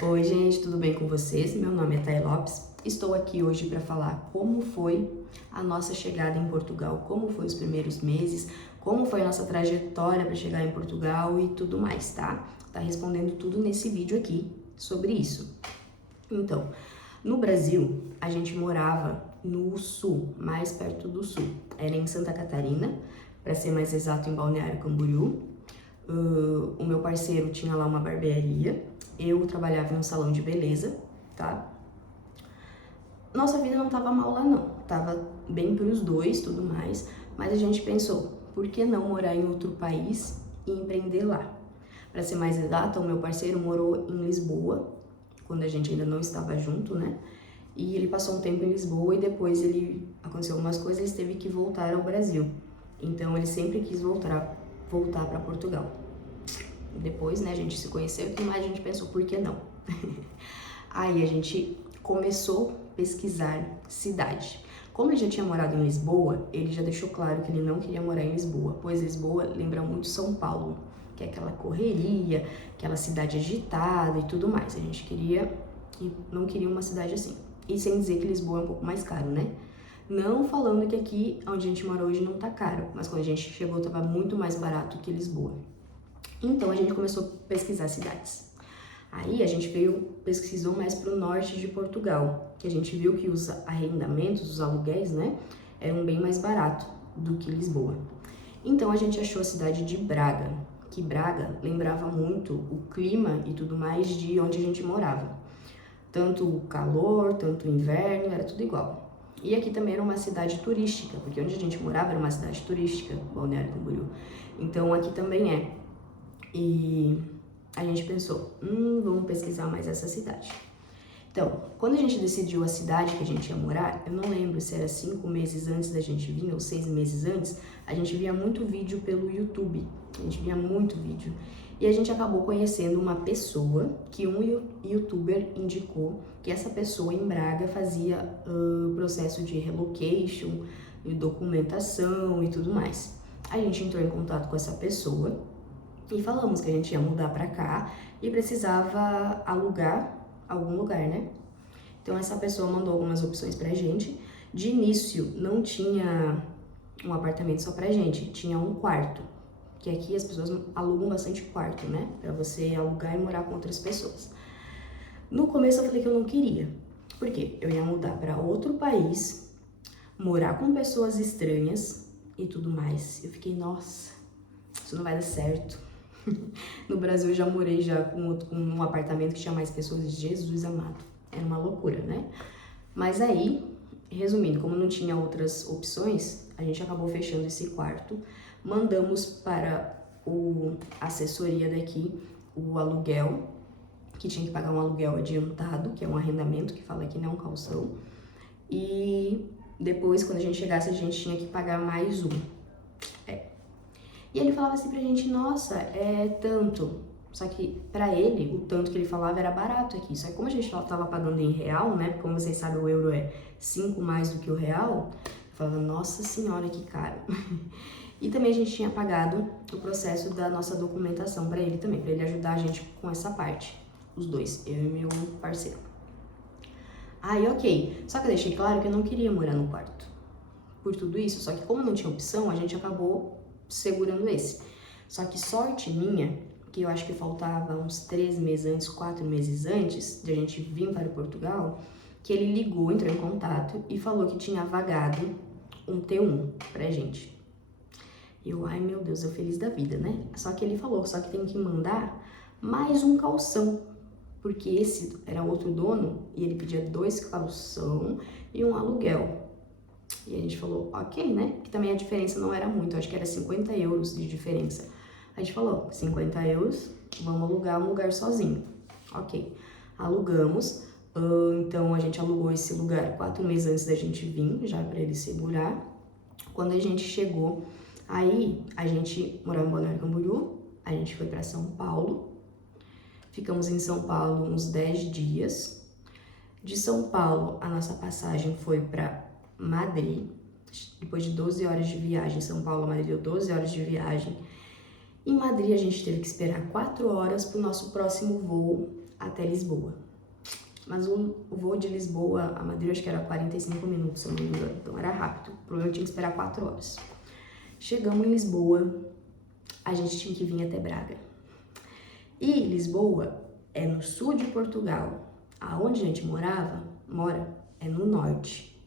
Oi, gente, tudo bem com vocês? Meu nome é Thay Lopes. Estou aqui hoje para falar como foi a nossa chegada em Portugal, como foi os primeiros meses, como foi a nossa trajetória para chegar em Portugal e tudo mais, tá? Tá respondendo tudo nesse vídeo aqui sobre isso. Então, no Brasil, a gente morava no sul, mais perto do sul. Era em Santa Catarina, para ser mais exato, em Balneário Camboriú. O meu parceiro tinha lá uma barbearia, eu trabalhava em um salão de beleza, tá? Nossa vida não tava mal lá não, tava bem pros dois, tudo mais, mas a gente pensou, por que não morar em outro país e empreender lá? Para ser mais exata, o meu parceiro morou em Lisboa, quando a gente ainda não estava junto, né? E ele passou um tempo em Lisboa e depois aconteceu algumas coisas, ele teve que voltar ao Brasil. Então ele sempre quis voltar para Portugal. Depois, né, a gente se conheceu e tudo mais, a gente pensou, por que não? Aí a gente começou a pesquisar cidade. Como ele já tinha morado em Lisboa, ele já deixou claro que ele não queria morar em Lisboa, pois Lisboa lembra muito São Paulo, que é aquela correria, aquela cidade agitada e tudo mais. A gente não queria uma cidade assim. E sem dizer que Lisboa é um pouco mais caro, né? Não falando que aqui onde a gente mora hoje não tá caro, mas quando a gente chegou tava muito mais barato que Lisboa. Então a gente começou a pesquisar cidades. Aí a gente pesquisou mais para o norte de Portugal, que a gente viu que os arrendamentos, os aluguéis, né, eram bem mais baratos do que Lisboa. Então a gente achou a cidade de Braga, que Braga lembrava muito o clima e tudo mais de onde a gente morava. Tanto o calor, tanto o inverno, era tudo igual. E aqui também era uma cidade turística, porque onde a gente morava era uma cidade turística, Balneário Camboriú. Então aqui também é. E a gente pensou, vamos pesquisar mais essa cidade. Então, quando a gente decidiu a cidade que a gente ia morar, eu não lembro se era 5 meses antes da gente vir ou 6 meses antes, a gente via muito vídeo pelo YouTube, a gente via muito vídeo. E a gente acabou conhecendo uma pessoa que um youtuber indicou que essa pessoa em Braga fazia processo de relocation, documentação e tudo mais. A gente entrou em contato com essa pessoa e falamos que a gente ia mudar pra cá e precisava alugar algum lugar, né? Então essa pessoa mandou algumas opções pra gente. De início não tinha um apartamento só pra gente, tinha um quarto. Que aqui as pessoas alugam bastante quarto, né? Pra você alugar e morar com outras pessoas. No começo eu falei que eu não queria. Por quê? Eu ia mudar pra outro país, morar com pessoas estranhas e tudo mais. Eu fiquei, nossa, isso não vai dar certo. No Brasil eu já morei com um apartamento que tinha mais pessoas, Jesus amado, era uma loucura, né? Mas aí, resumindo, como não tinha outras opções, a gente acabou fechando esse quarto, mandamos para a assessoria daqui o aluguel, que tinha que pagar um aluguel adiantado, que é um arrendamento, que fala aqui não calção, e depois, quando a gente chegasse, a gente tinha que pagar mais um. E ele falava assim pra gente, nossa, é tanto. Só que pra ele, o tanto que ele falava era barato aqui. Só que como a gente tava pagando em real, né? Porque como vocês sabem, o euro é 5 mais do que o real. Eu falava, nossa senhora, que caro. E também a gente tinha pagado o processo da nossa documentação pra ele também, pra ele ajudar a gente com essa parte. Os dois, eu e meu parceiro. Aí, ok. Só que eu deixei claro que eu não queria morar no quarto. Por tudo isso, só que como não tinha opção, a gente acabou segurando esse. Só que sorte minha, que eu acho que faltava uns 3 meses antes, 4 meses antes de a gente vir para Portugal, que ele ligou, entrou em contato e falou que tinha vagado um T1 pra gente. Eu, ai meu Deus, eu feliz da vida, né? Só que ele falou, só que tem que mandar mais um calção, porque esse era outro dono e ele pedia 2 calção e um aluguel. E a gente falou, ok, né? Que também a diferença não era muito, acho que era 50 euros de diferença. A gente falou, 50 euros, vamos alugar um lugar sozinho. Ok, alugamos. Então a gente alugou esse lugar 4 meses antes da gente vir, já para ele segurar. Quando a gente chegou, aí a gente morava em Balneário Camboriú, a gente foi para São Paulo. Ficamos em São Paulo uns 10 dias. De São Paulo, a nossa passagem foi para Madrid, depois de 12 horas de viagem, São Paulo a Madrid deu 12 horas de viagem, Em Madrid, a gente teve que esperar 4 horas para o nosso próximo voo até Lisboa. Mas o voo de Lisboa a Madrid, acho que era 45 minutos, se eu não me engano, então era rápido. O problema tinha que esperar 4 horas. Chegamos em Lisboa, a gente tinha que vir até Braga. E Lisboa é no sul de Portugal. Aonde a gente mora é no norte.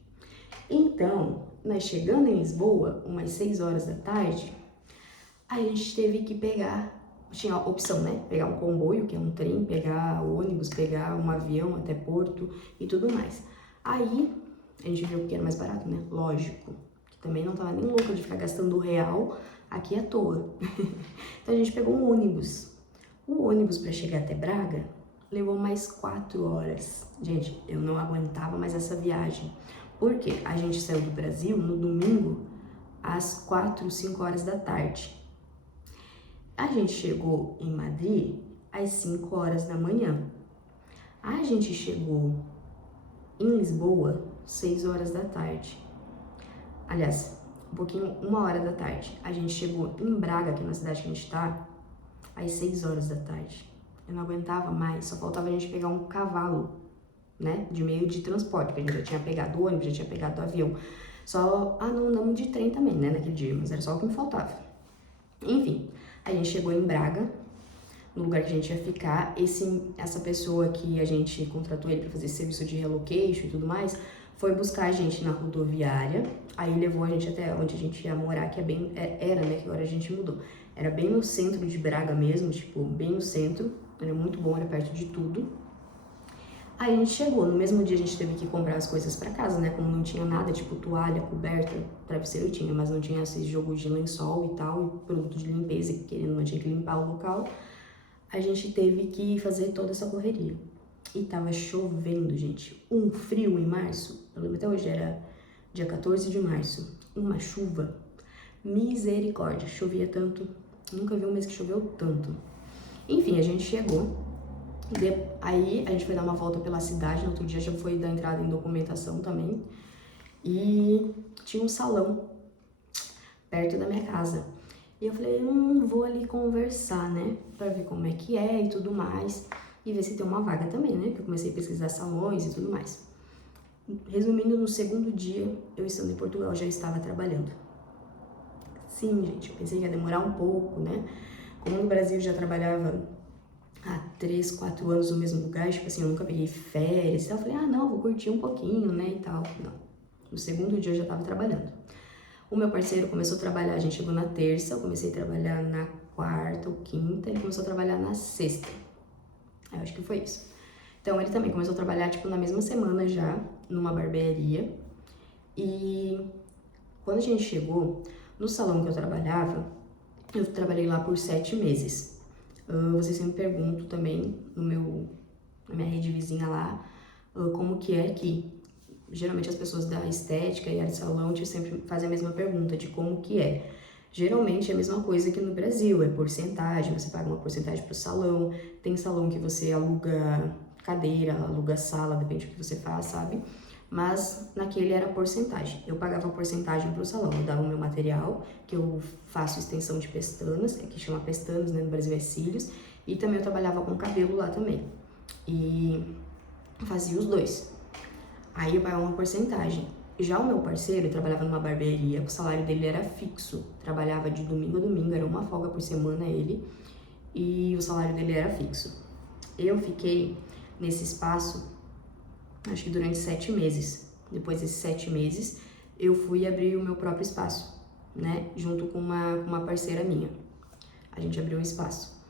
Então, nós chegando em Lisboa, umas 6 horas da tarde, a gente teve que pegar, tinha a opção, né? Pegar um comboio, que é um trem, pegar ônibus, pegar um avião até Porto e tudo mais. Aí, a gente viu que era mais barato, né? Lógico, que também não tava nem louca de ficar gastando R$1 aqui à toa. Então a gente pegou um ônibus. O ônibus para chegar até Braga levou mais 4 horas. Gente, eu não aguentava mais essa viagem. Porque a gente saiu do Brasil no domingo às 4, 5 horas da tarde. A gente chegou em Madrid às 5 horas da manhã. A gente chegou em Lisboa 6 horas da tarde. Aliás, um pouquinho, 1 hora da tarde. A gente chegou em Braga, que é na cidade que a gente tá, às 6 horas da tarde. Eu não aguentava mais, só faltava a gente pegar um cavalo, né, de meio de transporte, porque a gente já tinha pegado o ônibus, já tinha pegado o avião. Não andamos de trem também, né, naquele dia, mas era só o que me faltava. Enfim, a gente chegou em Braga, no lugar que a gente ia ficar. Essa pessoa que a gente contratou ele para fazer serviço de relocation e tudo mais, foi buscar a gente na rodoviária, aí levou a gente até onde a gente ia morar, que era, né, que agora a gente mudou. Era bem no centro de Braga mesmo, tipo, bem no centro, era muito bom, era perto de tudo. Aí a gente chegou, no mesmo dia a gente teve que comprar as coisas pra casa, né, como não tinha nada, tipo toalha, coberta, travesseiro tinha, mas não tinha esse jogo de lençol e tal, e produto de limpeza, que querendo não tinha que limpar o local. A gente teve que fazer toda essa correria. E tava chovendo, gente, um frio em março, eu lembro até hoje, era dia 14 de março, uma chuva, misericórdia, chovia tanto, nunca vi um mês que choveu tanto. Enfim, a gente chegou, aí a gente foi dar uma volta pela cidade, no outro dia já foi dar entrada em documentação também, e tinha um salão perto da minha casa. E eu falei, vou ali conversar, né, pra ver como é que é e tudo mais, e ver se tem uma vaga também, né, que eu comecei a pesquisar salões e tudo mais. Resumindo, no segundo dia, eu estando em Portugal, já estava trabalhando. Sim, gente, eu pensei que ia demorar um pouco, né, como no Brasil eu já trabalhava há 3, 4 anos no mesmo lugar, tipo assim, eu nunca peguei férias, então eu falei, não, vou curtir um pouquinho, né, e tal. Não, no segundo dia eu já estava trabalhando. O meu parceiro começou a trabalhar, a gente chegou na terça, eu comecei a trabalhar na quarta ou quinta, ele começou a trabalhar na sexta. Eu acho que foi isso. Então ele também começou a trabalhar, tipo, na mesma semana já, numa barbearia. E quando a gente chegou, no salão que eu trabalhei lá por 7 meses. Vocês sempre perguntam também na minha rede vizinha lá, como que é aqui. Geralmente as pessoas da estética e área de salão sempre fazem a mesma pergunta de como que é. Geralmente é a mesma coisa que no Brasil, é porcentagem, você paga uma porcentagem pro salão, tem salão que você aluga cadeira, aluga sala, depende do que você faz, sabe? Mas naquele era porcentagem. Eu pagava uma porcentagem pro salão, eu dava o meu material, que eu faço extensão de pestanas, que chama pestanas, né, no Brasil é cílios, e também eu trabalhava com cabelo lá também. E fazia os dois. Aí eu pagava uma porcentagem. Já o meu parceiro trabalhava numa barbearia, o salário dele era fixo. Trabalhava de domingo a domingo, era uma folga por semana ele, e o salário dele era fixo. Eu fiquei nesse espaço, acho que durante 7 meses. Depois desses 7 meses, eu fui abrir o meu próprio espaço, né? Junto com uma parceira minha. A gente abriu um espaço.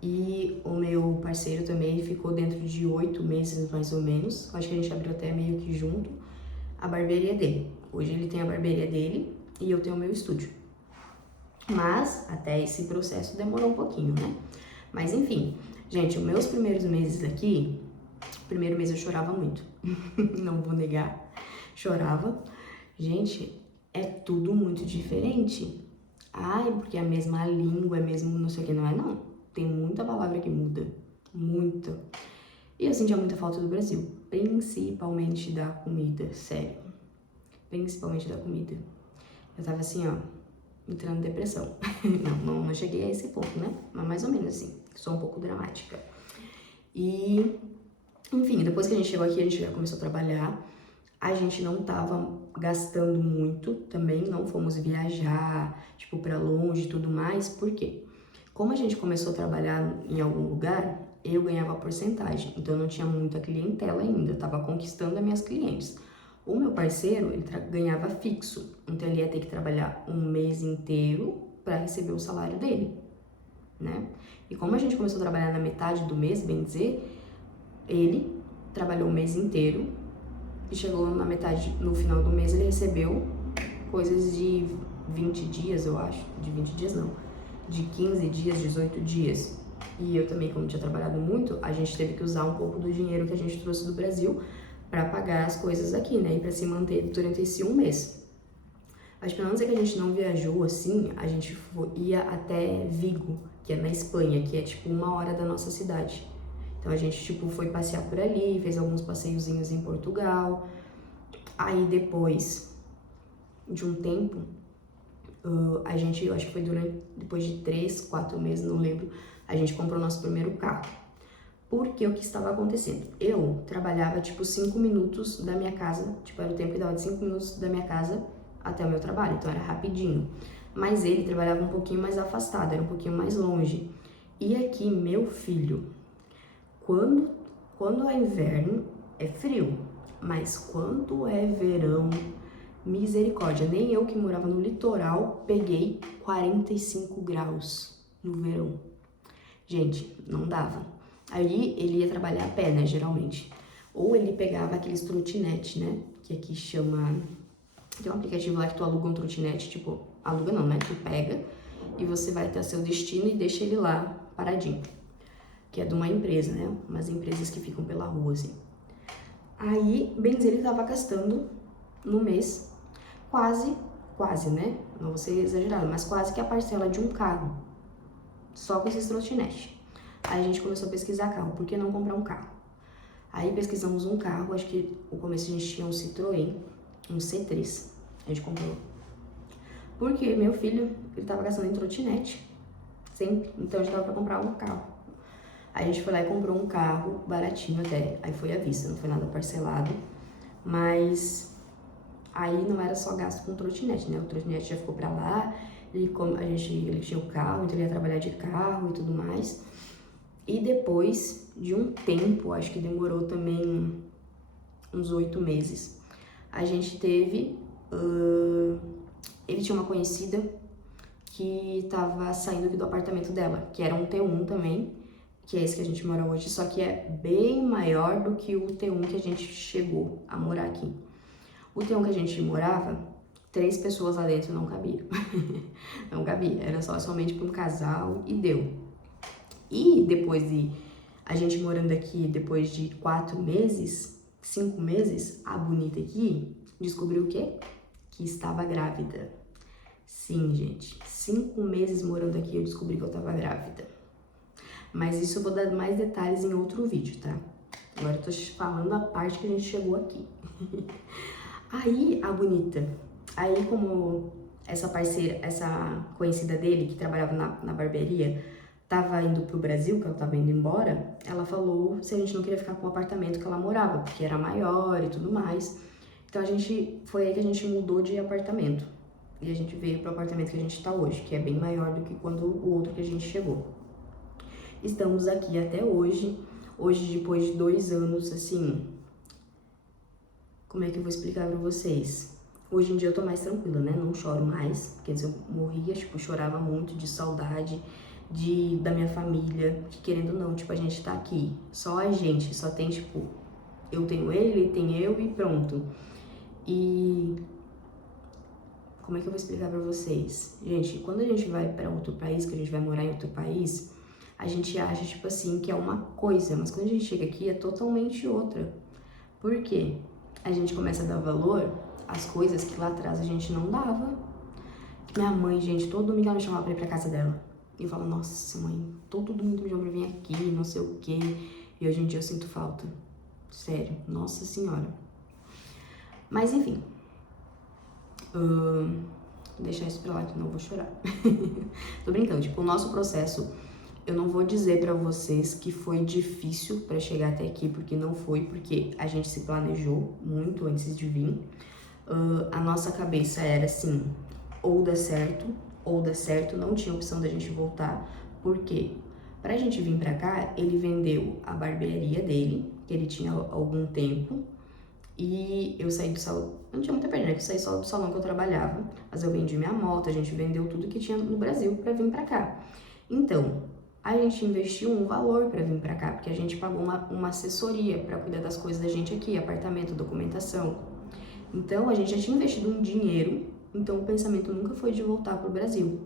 E o meu parceiro também ficou dentro de 8 meses, mais ou menos. Acho que a gente abriu até meio que junto a barbearia dele. Hoje ele tem a barbearia dele e eu tenho o meu estúdio. Mas até esse processo demorou um pouquinho, né? Mas enfim, gente, os meus primeiros meses aqui, primeiro mês eu chorava muito. Não vou negar, chorava. Gente, é tudo muito diferente. Ai, porque é a mesma língua, é mesmo não sei o que, não é não. Tem muita palavra que muda, muita. E eu sentia muita falta do Brasil, principalmente da comida, sério. Principalmente da comida. Eu tava assim, ó, entrando em depressão. Não cheguei a esse ponto, né? Mas mais ou menos assim, sou um pouco dramática. E, enfim, depois que a gente chegou aqui, a gente já começou a trabalhar. A gente não tava gastando muito também, não fomos viajar, tipo, pra longe e tudo mais. Por quê? Como a gente começou a trabalhar em algum lugar, eu ganhava porcentagem. Então, eu não tinha muita clientela ainda, eu tava conquistando as minhas clientes. O meu parceiro, ele ganhava fixo. Então, ele ia ter que trabalhar um mês inteiro para receber o salário dele, né? E como a gente começou a trabalhar na metade do mês, bem dizer, ele trabalhou o mês inteiro e chegou na metade, no final do mês, ele recebeu coisas de 20 dias, eu acho. De 20 dias não, de 15 dias, 18 dias. E eu também, como tinha trabalhado muito, a gente teve que usar um pouco do dinheiro que a gente trouxe do Brasil para pagar as coisas aqui, né? E para se manter durante esse um mês. A esperança é que a gente não viajou assim, a gente ia até Vigo, que é na Espanha, que é tipo 1 hora da nossa cidade. Então a gente tipo foi passear por ali, fez alguns passeiozinhos em Portugal. Aí depois de um tempo, a gente, eu acho que foi depois de 3, 4 meses, não lembro, a gente comprou nosso primeiro carro. Porque o que estava acontecendo? Eu trabalhava tipo 5 minutos da minha casa, tipo era o tempo que dava de 5 minutos da minha casa até o meu trabalho, então era rapidinho. Mas ele trabalhava um pouquinho mais afastado, era um pouquinho mais longe. E aqui, meu filho, quando é inverno, é frio, mas quando é verão, misericórdia. Nem eu que morava no litoral peguei 45 graus no verão. Gente, não dava. Aí ele ia trabalhar a pé, né, geralmente. Ou ele pegava aqueles trotinete, né, que aqui chama... Tem um aplicativo lá que tu aluga um trotinete, tipo, aluga não, né, tu pega e você vai até seu destino e deixa ele lá paradinho. Que é de uma empresa, né, umas empresas que ficam pela rua, assim. Aí, bem dizer, ele tava gastando no mês quase, né, não vou ser exagerado, mas quase que a parcela de um carro, só com esses trotinetes. Aí a gente começou a pesquisar carro, por que não comprar um carro? Aí pesquisamos um carro, acho que no começo a gente tinha um Citroën, um C3, a gente comprou. Porque meu filho, ele tava gastando em trotinete, sempre, então a gente tava pra comprar um carro. Aí a gente foi lá e comprou um carro, baratinho até, aí foi à vista, não foi nada parcelado, mas aí não era só gasto com trotinete, né? O trotinete já ficou pra lá, ele tinha o carro, então ele ia trabalhar de carro e tudo mais. E depois de um tempo, acho que demorou também uns 8 meses, a gente teve... ele tinha uma conhecida que tava saindo aqui do apartamento dela, que era um T1 também, que é esse que a gente mora hoje, só que é bem maior do que o T1 que a gente chegou a morar aqui. O T1 que a gente morava, 3 pessoas lá dentro não cabia. Não cabia, era somente para um casal e deu. E depois de a gente morando aqui, depois de 4 meses, 5 meses, a bonita aqui descobriu o quê? Que estava grávida. Sim, gente, 5 meses morando aqui eu descobri que eu estava grávida. Mas isso eu vou dar mais detalhes em outro vídeo, tá? Agora eu tô falando a parte que a gente chegou aqui. Aí, a bonita, aí como essa parceira, essa conhecida dele, que trabalhava na barbearia, tava indo pro Brasil, que ela tava indo embora, ela falou se a gente não queria ficar com o apartamento que ela morava, porque era maior e tudo mais. Então foi aí que a gente mudou de apartamento. E a gente veio pro apartamento que a gente tá hoje, que é bem maior do que quando o outro que a gente chegou. Estamos aqui até hoje. Hoje, depois de 2 anos, assim... Como é que eu vou explicar pra vocês? Hoje em dia eu tô mais tranquila, né? Não choro mais. Quer dizer, eu morria, tipo, chorava muito de saudade da minha família. Que querendo ou não, tipo, a gente tá aqui. Só a gente, só tem, tipo... Eu tenho ele tem eu e pronto. E... Como é que eu vou explicar pra vocês? Gente, quando a gente vai pra outro país, que a gente vai morar em outro país... A gente acha, tipo assim, que é uma coisa, mas quando a gente chega aqui é totalmente outra. Por quê? A gente começa a dar valor às coisas que lá atrás a gente não dava. Minha mãe, gente, todo domingo ela me chamava pra ir pra casa dela. E eu falo, nossa mãe, todo domingo me chama pra vir aqui, não sei o quê. E hoje em dia eu sinto falta. Sério, nossa senhora. Mas enfim. Vou deixar isso pra lá que não vou chorar. Tô brincando, tipo, o nosso processo, eu não vou dizer pra vocês que foi difícil pra chegar até aqui, porque não foi, porque a gente se planejou muito antes de vir. A nossa cabeça era assim, ou dá certo, não tinha opção da gente voltar, porque pra gente vir pra cá, ele vendeu a barbearia dele, que ele tinha há algum tempo, e eu saí do salão, não tinha muita perna, né? Eu saí só do salão que eu trabalhava, mas eu vendi minha moto, a gente vendeu tudo que tinha no Brasil pra vir pra cá. Então, a gente investiu um valor pra vir pra cá, porque a gente pagou uma assessoria pra cuidar das coisas da gente aqui, apartamento, documentação. Então, a gente já tinha investido um dinheiro, então o pensamento nunca foi de voltar pro Brasil.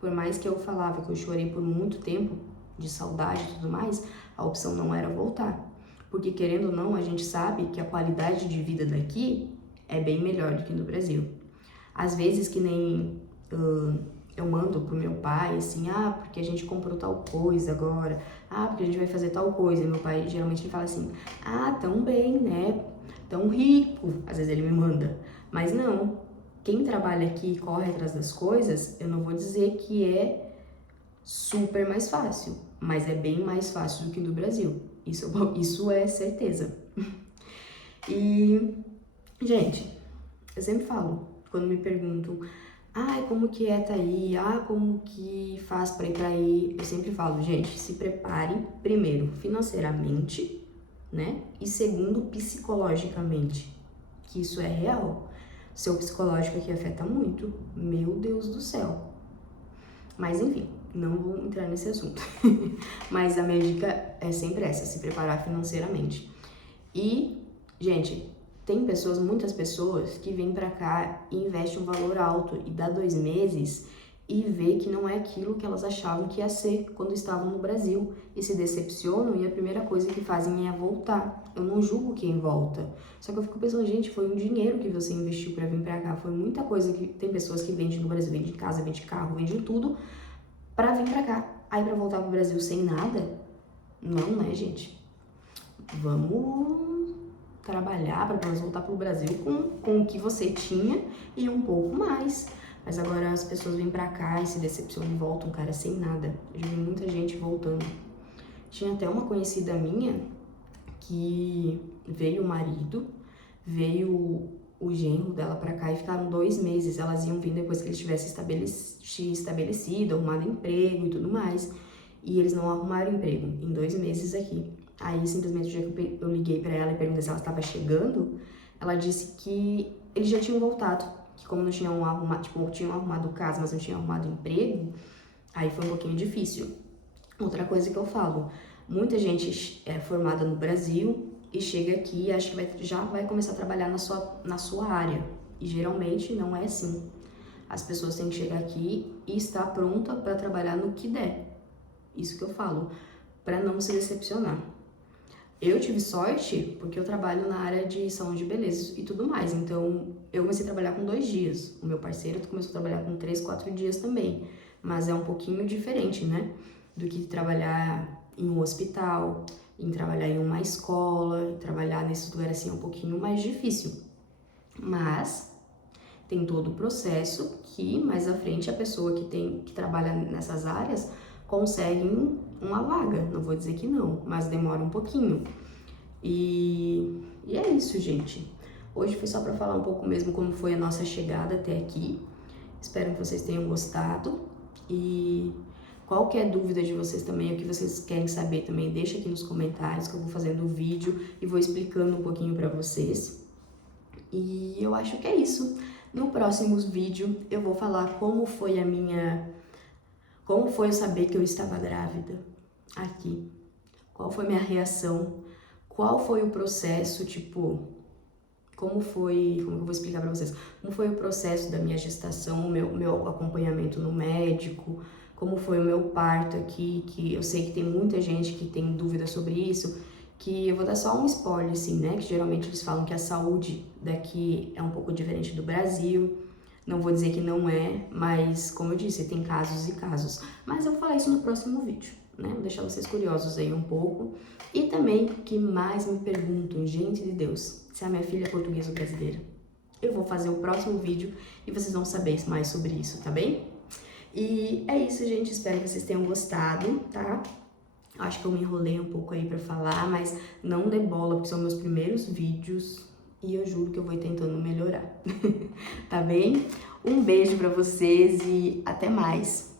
Por mais que eu falava que eu chorei por muito tempo, de saudade e tudo mais, a opção não era voltar. Porque, querendo ou não, a gente sabe que a qualidade de vida daqui é bem melhor do que no Brasil. Às vezes, que nem eu mando pro meu pai, assim, porque a gente comprou tal coisa agora, porque a gente vai fazer tal coisa. E meu pai, geralmente, ele fala assim, tão bem, né? Tão rico. Às vezes ele me manda. Mas não, quem trabalha aqui e corre atrás das coisas, eu não vou dizer que é super mais fácil, mas é bem mais fácil do que no Brasil. Isso é certeza. E, gente, eu sempre falo, quando me perguntam, como que é tá aí? Como que faz pra ir pra aí? Eu sempre falo, gente, se preparem, primeiro, financeiramente, né? E segundo, psicologicamente, que isso é real. Seu psicológico aqui afeta muito, meu Deus do céu. Mas enfim, não vou entrar nesse assunto. Mas a minha dica é sempre essa, se preparar financeiramente. E, gente, tem muitas pessoas que vêm pra cá e investem um valor alto e dá 2 meses e vê que não é aquilo que elas achavam que ia ser quando estavam no Brasil e se decepcionam e a primeira coisa que fazem é voltar. Eu não julgo quem volta, só que eu fico pensando, gente, foi um dinheiro que você investiu pra vir pra cá, foi muita coisa que tem pessoas que vendem no Brasil, vendem casa, vendem carro, vendem tudo pra vir pra cá. Aí pra voltar pro Brasil sem nada? Não, né, gente? Vamos trabalhar para voltar pro Brasil com o que você tinha e um pouco mais. Mas agora as pessoas vêm pra cá e se decepcionam e voltam, cara, sem nada. Eu já vi muita gente voltando. Tinha até uma conhecida minha que veio o marido, veio o genro dela pra cá e ficaram 2 meses. Elas iam vir depois que eles tivessem estabelecido, arrumado emprego e tudo mais. E eles não arrumaram emprego em 2 meses aqui. Aí, simplesmente, o dia que eu liguei pra ela e perguntei se ela estava chegando, ela disse que eles já tinham voltado, que como não tinham arrumado, tinham arrumado casa, mas não tinham arrumado emprego, aí foi um pouquinho difícil. Outra coisa que eu falo, muita gente é formada no Brasil e chega aqui e acha que já vai começar a trabalhar na sua área. E geralmente não é assim. As pessoas têm que chegar aqui e estar pronta para trabalhar no que der. Isso que eu falo, para não se decepcionar. Eu tive sorte porque eu trabalho na área de salão de beleza e tudo mais, então eu comecei a trabalhar com 2 dias. O meu parceiro começou a trabalhar com 3, 4 dias também, mas é um pouquinho diferente, né? Do que trabalhar em um hospital, em trabalhar em uma escola, em trabalhar nesse lugar assim é um pouquinho mais difícil. Mas tem todo o processo que mais à frente a pessoa que trabalha nessas áreas conseguem uma vaga, não vou dizer que não, mas demora um pouquinho. E é isso, gente. Hoje foi só para falar um pouco mesmo como foi a nossa chegada até aqui. Espero que vocês tenham gostado e qualquer dúvida de vocês também, o que vocês querem saber também, deixa aqui nos comentários que eu vou fazendo o vídeo e vou explicando um pouquinho para vocês. E eu acho que é isso. No próximo vídeo eu vou falar como foi eu saber que eu estava grávida aqui? Qual foi minha reação? Qual foi o processo, como eu vou explicar pra vocês? Como foi o processo da minha gestação, o meu acompanhamento no médico, como foi o meu parto aqui, que eu sei que tem muita gente que tem dúvida sobre isso, que eu vou dar só um spoiler, assim, né? Que geralmente eles falam que a saúde daqui é um pouco diferente do Brasil. Não vou dizer que não é, mas como eu disse, tem casos e casos. Mas eu vou falar isso no próximo vídeo, né? Vou deixar vocês curiosos aí um pouco. E também, que mais me perguntam, gente de Deus, se a minha filha é portuguesa ou brasileira. eu vou fazer o próximo vídeo e vocês vão saber mais sobre isso, tá bem? E é isso, gente, espero que vocês tenham gostado, tá? Acho que eu me enrolei um pouco aí pra falar, mas não dê bola, porque são meus primeiros vídeos e eu juro que eu vou tentando melhorar, tá bem? Um beijo pra vocês e até mais!